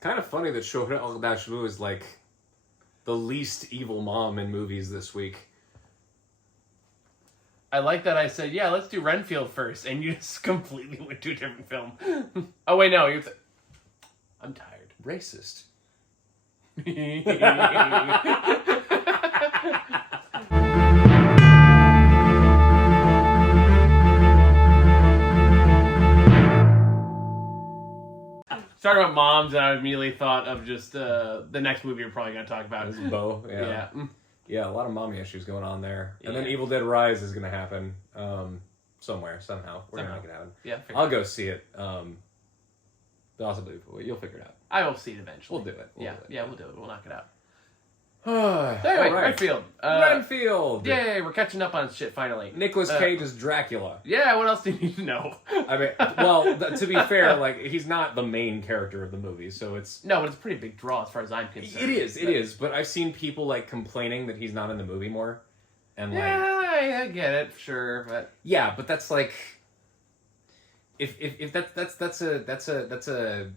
kind of funny that Shohreh Al-Dashlu is like the least evil mom in movies this week. I like that I said, yeah, let's do Renfield first, and you just completely went to a different film. Oh, wait, no. I'm tired. Racist. Talking about moms, and I immediately thought of just the next movie we're probably going to talk about. This is Bo. Yeah. Yeah, a lot of mommy issues going on there. And then Yeah. Evil Dead Rise is going to happen somewhere, somehow. We're going to make it happen. Yeah, I'll go see it. Possibly. You'll figure it out. I will see it eventually. We'll do it. We'll do it. We'll knock it out. All Anyway, right. Renfield. Renfield! Yay, we're catching up on shit finally. Nicolas Cage is Dracula. Yeah, what else do you need to know? I mean, well, to be fair, like, he's not the main character of the movie, so it's... No, but it's a pretty big draw as far as I'm concerned. It is, but I've seen people, like, complaining that he's not in the movie more. And, like... Yeah, I get it, sure, but... Yeah, but that's, like... If that's a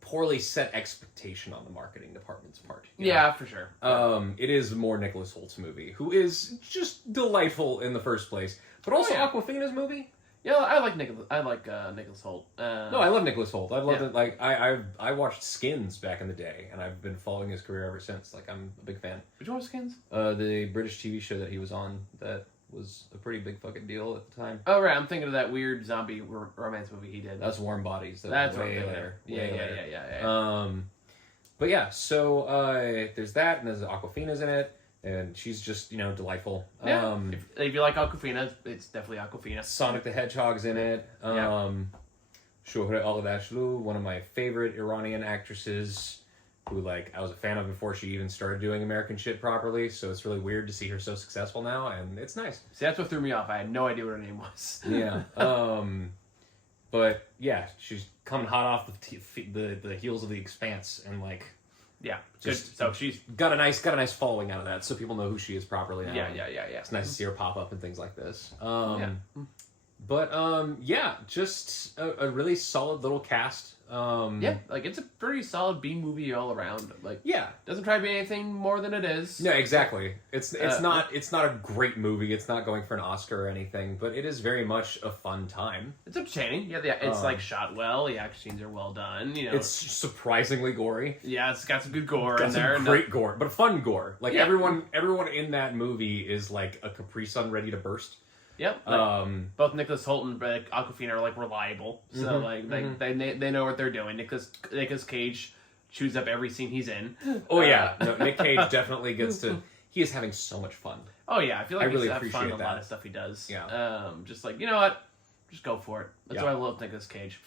poorly set expectation on the marketing department's part. Yeah, for sure. It is more Nicholas Holt's movie, who is just delightful in the first place, but also Awkwafina's movie. Yeah, I like Nicholas. I like Nicholas Hoult. No, I love Nicholas Hoult. I've loved it. Like I watched Skins back in the day, and I've been following his career ever since. Like I'm a big fan. Which one was Skins? The British TV show that he was on that was a pretty big fucking deal at the time. Oh right, I'm thinking of that weird zombie romance movie he did. That's Warm Bodies. That's way right later. Yeah. But yeah, so there's that, and there's Awkwafina's in it, and she's just delightful. Yeah. If you like Awkwafina, it's definitely Awkwafina. Sonic the Hedgehog's in it. Shohreh Al-Dashlu, one of my favorite Iranian actresses, who I was a fan of before she even started doing American shit properly. So it's really weird to see her so successful now, and it's nice. See, that's what threw me off. I had no idea what her name was. Yeah. But yeah, she's coming hot off the heels of The Expanse, and yeah, just good. So she's got a nice following out of that, so people know who she is properly now. Yeah. It's nice to see her pop up and things like this. But just a really solid little cast. It's a pretty solid B movie all around. Doesn't try to be anything more than it is. No, exactly. It's not a great movie. It's not going for an Oscar or anything, but it is very much a fun time. It's entertaining. Yeah, it's shot well. The action scenes are well done. It's surprisingly gory. Yeah, it's got some good gore in Some there. Great gore, but fun gore. Everyone in that movie is like a Capri Sun ready to burst. Yep. Both Nicholas Hoult and Awkwafina are reliable, so they know what they're doing. Nicolas Cage chews up every scene he's in. Oh yeah, no, Nick Cage definitely gets to. He is having so much fun. Oh yeah, I feel like I really he's having fun appreciate with a lot of stuff he does. Yeah. Just you know what, just go for it. That's why I love Nicolas Cage.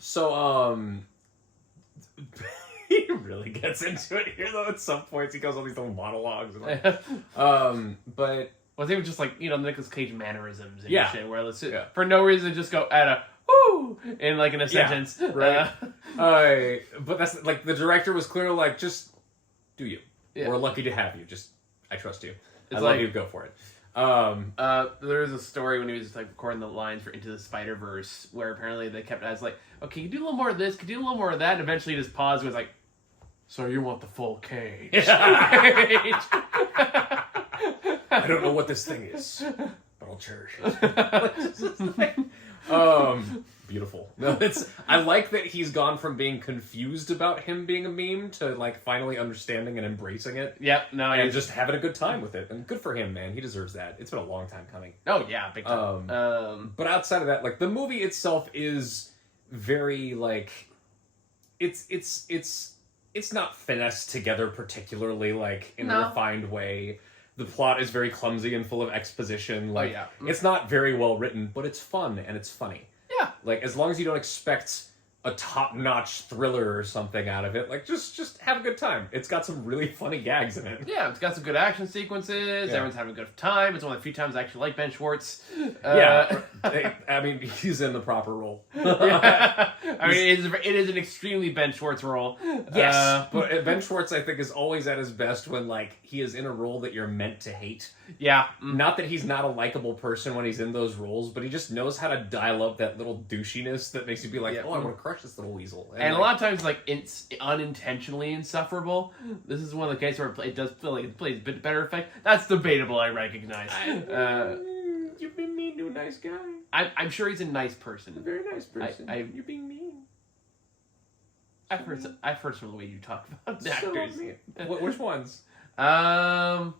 So he really gets into it here though. At some points, he goes on these little monologues and but. Well, they were just Nicolas Cage mannerisms and shit, where for no reason just go at a woo in a sentence. Right. But that's the director was clearly just do you. Yeah. We're lucky to have you. Just I trust you. I love you. Go for it. There's a story when he was recording the lines for Into the Spider-Verse where apparently they kept as okay, you do a little more of this, could you do a little more of that, and eventually he just paused and was so you want the full Cage. I don't know what this thing is, but I'll cherish it. Beautiful. No, I like that he's gone from being confused about him being a meme to finally understanding and embracing it. Yep. No, and just having a good time with it. And good for him, man. He deserves that. It's been a long time coming. Oh yeah, big time. But outside of that, the movie itself is very it's not finessed together particularly in a refined way. The plot is very clumsy and full of exposition. It's not very well written, but it's fun and it's funny. Yeah. As long as you don't expect a top-notch thriller or something out of it, just have a good time. It's got some really funny gags in it. Yeah, it's got some good action sequences. Yeah. Everyone's having a good time. It's one of the few times I actually like Ben Schwartz. I mean, he's in the proper role. Yeah. I mean, it is an extremely Ben Schwartz role. Yes, but Ben Schwartz, I think, is always at his best when, he is in a role that you're meant to hate. Yeah. Not that he's not a likable person when he's in those roles, but he just knows how to dial up that little douchiness that makes you be I want to cry. precious little weasel. And a lot of times, like, it's unintentionally insufferable. This is one of the cases where it does feel like it plays a bit better effect. That's debatable, I recognize. You've been mean to a nice guy. I'm sure he's a nice person. A very nice person. You're being mean. I've heard some of the way you talk about actors. Which ones? I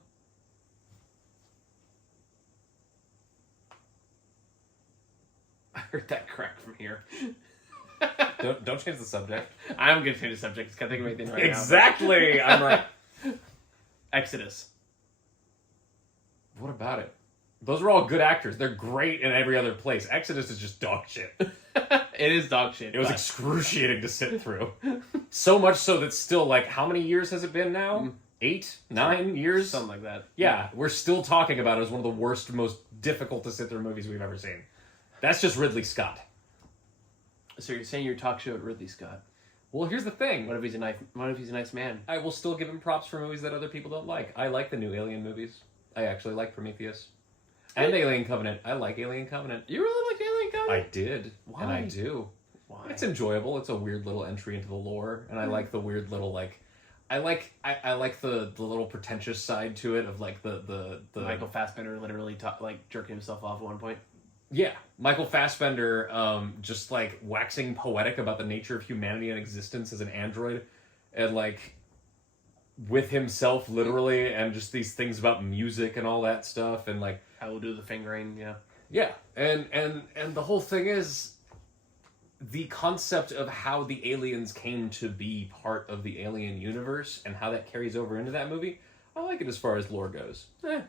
heard that crack from here. Don't change the subject. I'm gonna change the subject. Can't think of anything right Exactly. now. I'm like, Exodus. what about it? Those are all good actors. They're great in every other place. Exodus is just dog shit. It is dog shit. It was excruciating to sit through. So much so that still, like, how many years has it been now? 8, 9 years? Something like that. Yeah, we're still talking about it as one of the worst, most difficult to sit through movies we've ever seen. That's just Ridley Scott. So you're saying your talk show at Ridley Scott? Well, here's the thing. What if he's a nice man? I will still give him props for movies that other people don't like. I like the new Alien movies. I actually like Prometheus. And Alien Covenant. I like Alien Covenant. You really like Alien Covenant? I did. Why? And I do. Why? It's enjoyable. It's a weird little entry into the lore. And I like the weird little, like... I like the little pretentious side to it of, like, the Michael Fassbender literally jerking himself off at one point. Yeah. Michael Fassbender just, like, waxing poetic about the nature of humanity and existence as an android. And, like... with himself, literally, and just these things about music and all that stuff, and, like... I will do the fingering, yeah. Yeah, and the whole thing is... the concept of how the aliens came to be part of the Alien universe, and how that carries over into that movie, I like it as far as lore goes. Sure.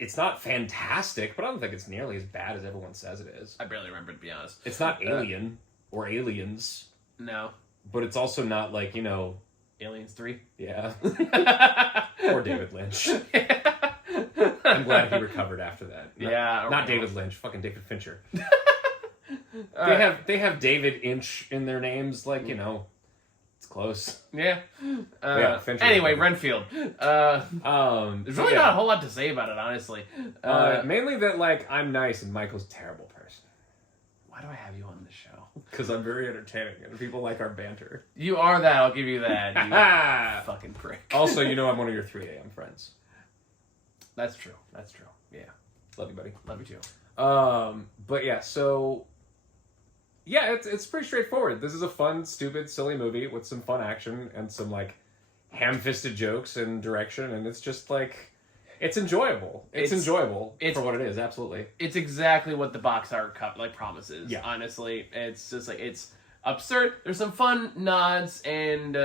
It's not fantastic, but I don't think it's nearly as bad as everyone says it is. I barely remember, to be honest. It's not Alien, or Aliens. No. But it's also not, like, you know... Aliens 3? Yeah. Or David Lynch. I'm glad he recovered after that. Not David Lynch, fucking David Fincher. They have David Inch in their names, like, you know, it's close. Yeah. Fincher. Anyway, Renfield. There's really not a whole lot to say about it, honestly. Mainly that, like, I'm nice and Michael's a terrible person. Why do I have you on the show? Because I'm very entertaining and people like our banter. You are that, I'll give you that. You fucking prick. Also, you know I'm one of your 3 a.m. friends. That's true. Yeah. Love you, buddy. Love you too. But yeah, so... yeah, it's pretty straightforward. This is a fun, stupid, silly movie with some fun action and some, like, ham-fisted jokes and direction, and it's just, like... it's enjoyable. It's enjoyable for what it is, absolutely. It's exactly what the box art promises, honestly. It's just, like, it's absurd. There's some fun nods and,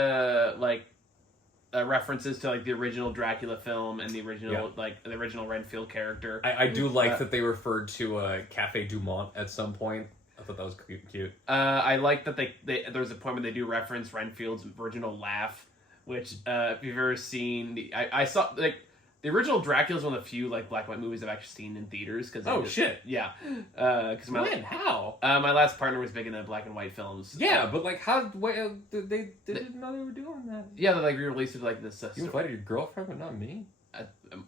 references to, like, the original Dracula film and the original, the original Renfield character. I do like that they referred to Cafe Du Monde at some point. I thought that was cute. I like that there's a point where they do reference Renfield's original laugh, which, if you've ever seen... I saw, like... the original Dracula is one of the few, like, black and white movies I've actually seen in theaters. Shit. Yeah. How? My last partner was big into black and white films. Yeah, but, like, how... they didn't know they were doing that. Yeah, they, like, re-released it, like, this... you invited your girlfriend, but not me?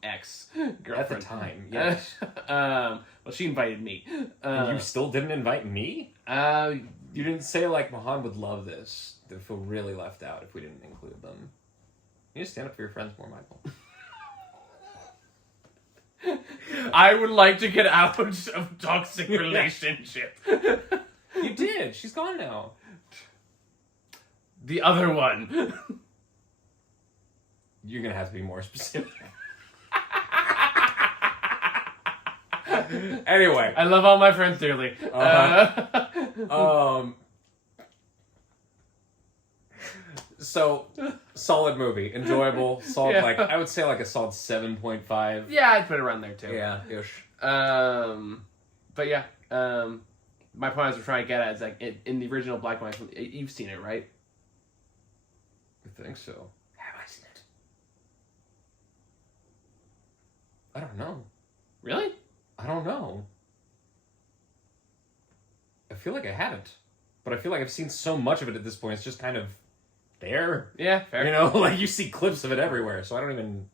Ex-girlfriend. At the time, yes. Well, she invited me. And you still didn't invite me? You didn't say, like, Mohan would love this. They'd feel really left out if we didn't include them. You just stand up for your friends more, Michael. I would like to get out of toxic relationship. You did. She's gone now. The other one. You're gonna have to be more specific. Anyway, I love all my friends dearly. So, solid movie. Enjoyable. Solid, like, I would say like a solid 7.5. Yeah, I'd put it around there too. Yeah, ish. But yeah, my point I was trying to get at is, like, in the original black and white, you've seen it, right? I think so. Have I seen it? I don't know. Really? I don't know. I feel like I haven't. But I feel like I've seen so much of it at this point, it's just kind of there. Yeah, fair. You know, like, you see clips of it everywhere, so I don't even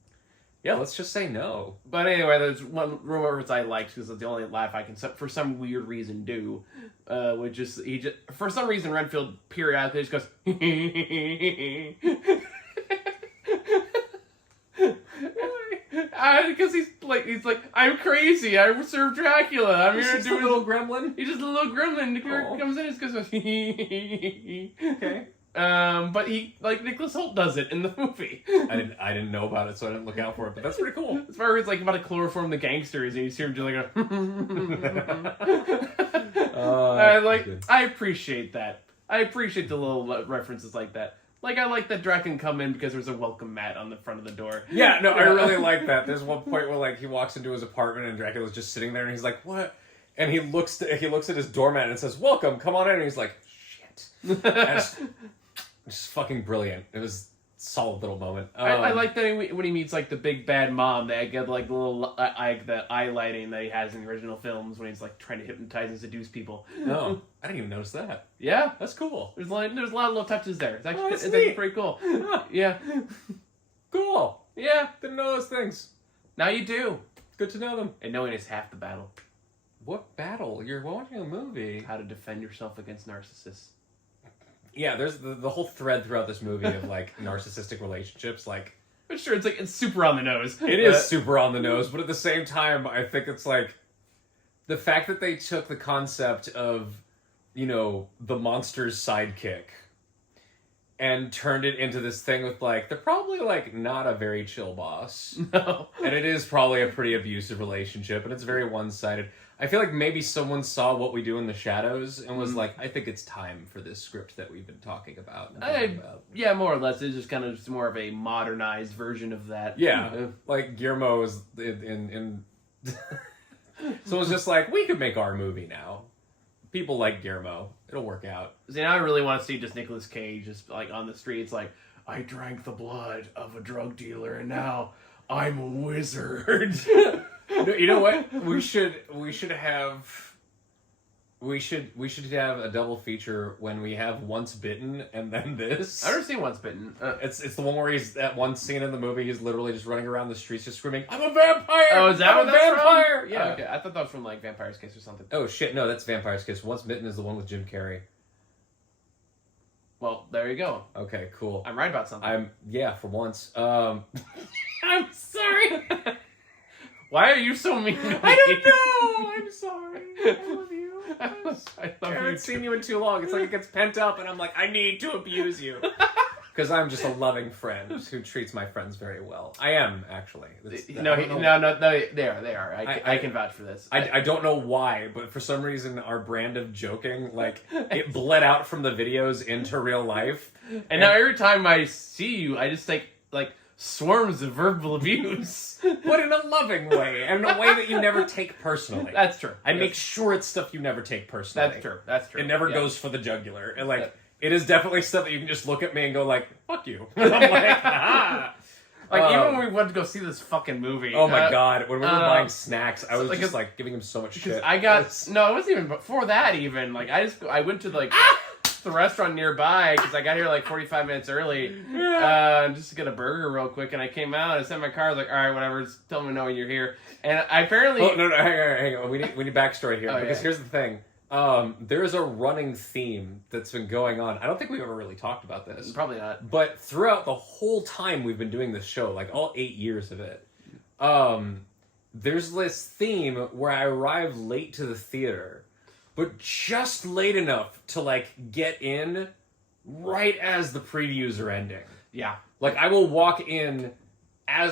Yeah, let's just say no. But anyway, there's one rumor I liked because it's the only laugh I can, for some weird reason, do. Which is for some reason Renfield periodically just goes because he's like I'm crazy. I serve Dracula. I'm here to do a little gremlin. He's just a little gremlin. He comes in and goes okay. But he Nicholas Hoult does it in the movie. I didn't know about it, so I didn't look out for it. But that's pretty cool. As far as like about to chloroform the gangsters, and you see him just like I appreciate that. I appreciate the little references like that. Like, I like that Drac can come in because there's a welcome mat on the front of the door. Yeah, no, I really like that. There's one point where, like, he walks into his apartment and Dracula's just sitting there and he's like, what? And he looks at his doormat and says, welcome, come on in. And he's like, shit. That's just fucking brilliant. It was a solid little moment. I like that when he meets, like, the big bad mom, they get, like, the little the eye lighting that he has in the original films when he's, like, trying to hypnotize and seduce people. No, I didn't even notice that. Yeah. That's cool. There's a lot of little touches there. It's actually, it's actually pretty cool. Yeah. Cool. Yeah. Didn't know those things. Now you do. It's good to know them. And knowing is half the battle. What battle? You're watching a movie. How to defend yourself against narcissists. Yeah, there's the whole thread throughout this movie of, like, narcissistic relationships, like... But sure, it's super on the nose. It is super on the nose, but at the same time, I think it's, like... The fact that they took the concept of, you know, the monster's sidekick and turned it into this thing with, like, they're probably, like, not a very chill boss. No. And it is probably a pretty abusive relationship, and it's very one-sided. I feel like maybe someone saw What We Do in the Shadows and was like, I think it's time for this script that we've been talking about. Yeah, more or less. It's just kind of just more of a modernized version of that. Yeah, like Guillermo is in so it's just like, we could make our movie now. People like Guillermo. It'll work out. See, now I really want to see just Nicolas Cage just like on the streets like, I drank the blood of a drug dealer and now I'm a wizard. You know what? We should have a double feature when we have Once Bitten and then this. I've never seen Once Bitten. It's the one where he's at one scene in the movie. He's literally just running around the streets, just screaming, "I'm a vampire! Oh, is that I'm what a vampire!" From? Yeah, okay. I thought that was from like Vampire's Kiss or something. Oh shit, no, that's Vampire's Kiss. Once Bitten is the one with Jim Carrey. Well, there you go. Okay, cool. I'm right about something. For once. I'm sorry. Why are you so mean to me? I don't know. I'm sorry. I love you. I haven't seen you in too long. It's like it gets pent up, and I'm like, I need to abuse you. Because I'm just a loving friend who treats my friends very well. I am, actually. No, they are. I can vouch for this. I don't know why, but for some reason, our brand of joking, like, it bled out from the videos into real life. And now every time I see you, I just like swarms of verbal abuse. But in a loving way, and in a way that you never take personally. That's true. I make sure it's stuff you never take personally. That's true. It never goes for the jugular. And, like, it is definitely stuff that you can just look at me and go, like, fuck you. And I'm like, ah. Like, even when we went to go see this fucking movie. Oh my god, when we were buying snacks, I was just, like, giving him so much shit. No, it wasn't even before that, even. Like, I went to, like... the restaurant nearby because I got here like 45 minutes early just to get a burger real quick, and I came out and I sat in my car. I was like, all right, whatever, just tell me when you when you're here. And I apparently no, hang on. We need backstory here because here's the thing. There's a running theme that's been going on. I don't think we've ever really talked about this. Probably not. But throughout the whole time we've been doing this show, like all 8 years of it, there's this theme where I arrive late to the theater, but just late enough to, like, get in right as the previews are ending. Yeah. Like, I will walk in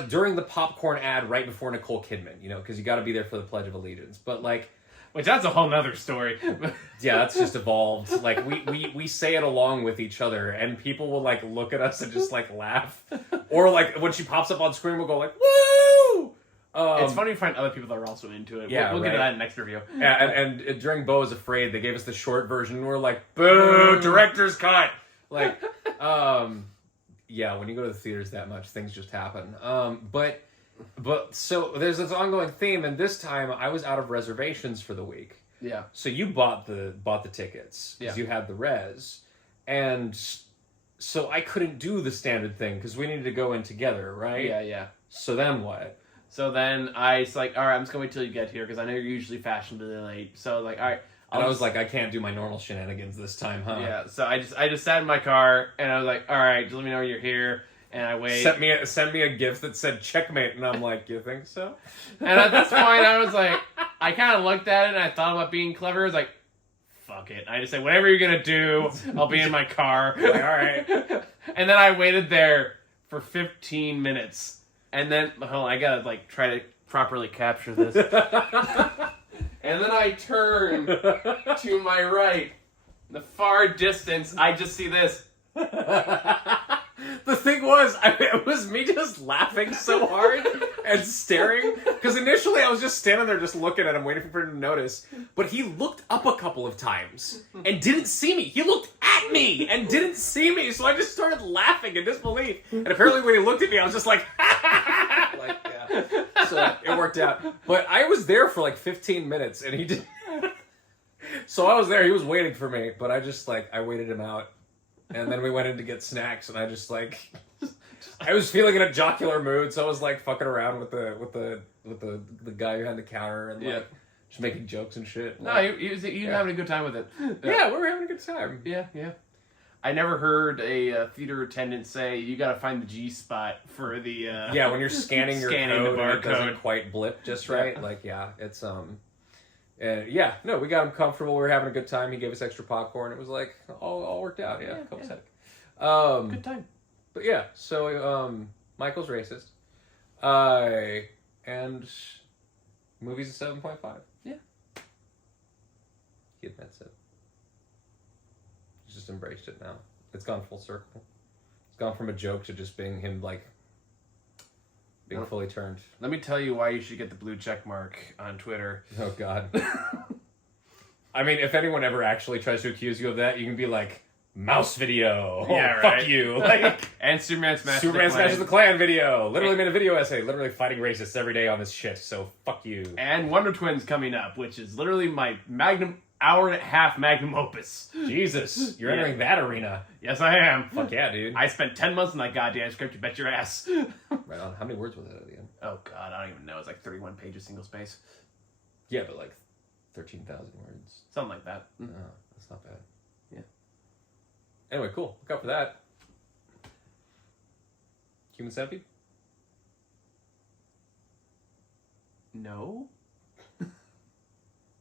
during the popcorn ad right before Nicole Kidman, you know, because you got to be there for the Pledge of Allegiance. But, like... Which, that's a whole nother story. Yeah, that's just evolved. Like, we say it along with each other, and people will, like, look at us and just, like, laugh. Or, like, when she pops up on screen, we'll go, like, woo! It's funny to find other people that are also into it. Yeah, we'll get to that in next review. Yeah, and during Beau is Afraid, they gave us the short version, and we're like, boo, director's cut! Like, yeah, when you go to the theaters that much, things just happen. But so there's this ongoing theme, and this time I was out of reservations for the week. Yeah. So you bought the tickets, because you had the res, and so I couldn't do the standard thing, because we needed to go in together, right? Yeah. So then what? So then I was like, all right, I'm just gonna wait till you get here because I know you're usually fashionably late. So I was like, all right. And I was like, I can't do my normal shenanigans this time, huh? Yeah. So I just sat in my car and I was like, all right, just let me know when you're here. And I wait. Send me a gift that said checkmate, and I'm like, you think so? And at this point, I was like, I kind of looked at it and I thought about being clever. I was like, fuck it. I just said, whatever you're gonna do, I'll be in my car. Like, all right. And then I waited there for 15 minutes. And then, hold on, I gotta like try to properly capture this. And then I turn to my right. In the far distance, I just see this. The thing was, it was me just laughing so hard and staring. Because initially I was just standing there just looking at him, waiting for him to notice. But he looked up a couple of times and didn't see me. He looked at me and didn't see me. So I just started laughing in disbelief. And apparently when he looked at me, I was just like, like, yeah. So it worked out. But I was there for like 15 minutes and he didn't. So I was there. He was waiting for me. But I just like, I waited him out. And then we went in to get snacks, and I just like, I was feeling in a jocular mood, so I was like fucking around with the guy behind the counter and like just making jokes and shit. No, he was having a good time with it. Yeah, we were having a good time. Yeah. I never heard a theater attendant say you got to find the G spot for the. Yeah, when you're scanning your code, the and it doesn't barcode. quite blip just right. Yeah. Like, yeah, it's yeah, no, we got him comfortable. We were having a good time. He gave us extra popcorn. It was like all worked out. Yeah, copacetic. Good time. But yeah, so Michael's racist. And movie's a 7.5. Yeah. He admits it. He's just embraced it now. It's gone full circle. It's gone from a joke to just being him like being fully turned. Let me tell you why you should get the blue check mark on Twitter. Oh, God. I mean, if anyone ever actually tries to accuse you of that, you can be like, mouse video. Yeah, Oh, right. fuck you. Like, And Superman Smashes the Klan video. Literally made a video essay. Literally fighting racists every day on this shit. So fuck you. And Wonder Twins coming up, which is literally my hour-and-a-half magnum opus. Jesus, you're entering that arena. Yes, I am. Fuck yeah, dude. I spent 10 months in that goddamn script, you bet your ass. Right on. How many words was that at the end? Oh, God, I don't even know. It's like 31 pages, single space. Yeah, but like 13,000 words. Something like that. No, that's not bad. Yeah. Anyway, cool. Look out for that. Human Centipede? No?